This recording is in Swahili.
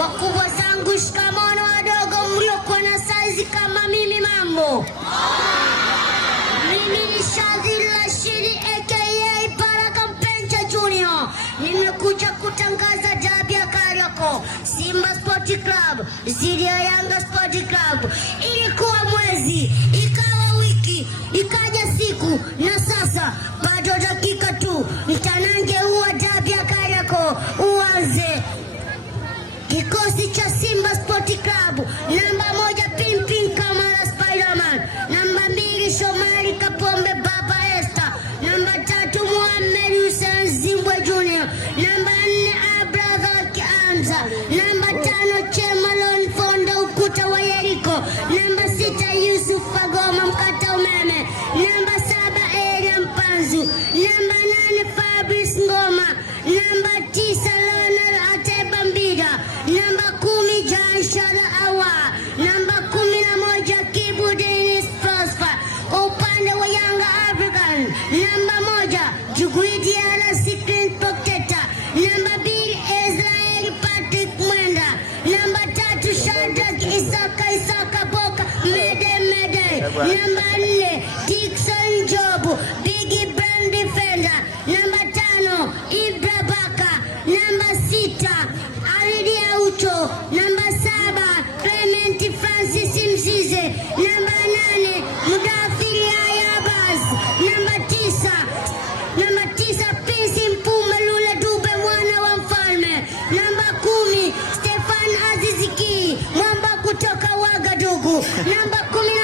wakubwa zangu shikamono, wadogo mliokuwa na saizi kama mimi mambo. Mimi ni Shadhili Rashidi aka Baraka Mpenja Junior. Nimekuja kutangaza dabi ya Kariakoo, Simba Sport Club dhidi ya Yanga Sport Club. Ilikuwa mwezi, ikawa wiki, ikaja siku, na sasa bado dakika tu mtanange huwa dabi ya Kariakoo uanze. Kikosi cha Simba Sport Club: namba 1 Pimpin Kamara Spiderman, namba 2 Shomari Kapombe Baba Esther, namba 3 Mohamed Hussein Zimbwe Junior, namba 4 Abradha Kianza, namba 5 Chemalon Fonda Ukuta wa Yeriko, namba 6 Yusuf Fagoma Mkata Umeme, namba 7 Elia Mpanzu, namba 8 Fabrice Ngoma, namba 9 Lionel Ateba Mbida, namba 10 Janshala Awa, namba 11 Kibu Dennis Prosper. Upande wa Yanga African, namba 1 Juguidi Ala Secret Pocketa, namba 2 Israel Patrick Mwenda, namba 3 Shadrack Isaka Boka Mede, namba 4 Dickson Jobu Biggie Brand Defender, namba 5 Ibra Baka, namba 6 Alidi Auto, namba 7 Clement Francis Mzize, namba 8 Mudafiri Ayabas, namba 9 Pisi Mpuma Lula Dube mwana wa mfalme, namba 10 Stefan Aziziki Mwamba kutoka Wagadugu, namba 10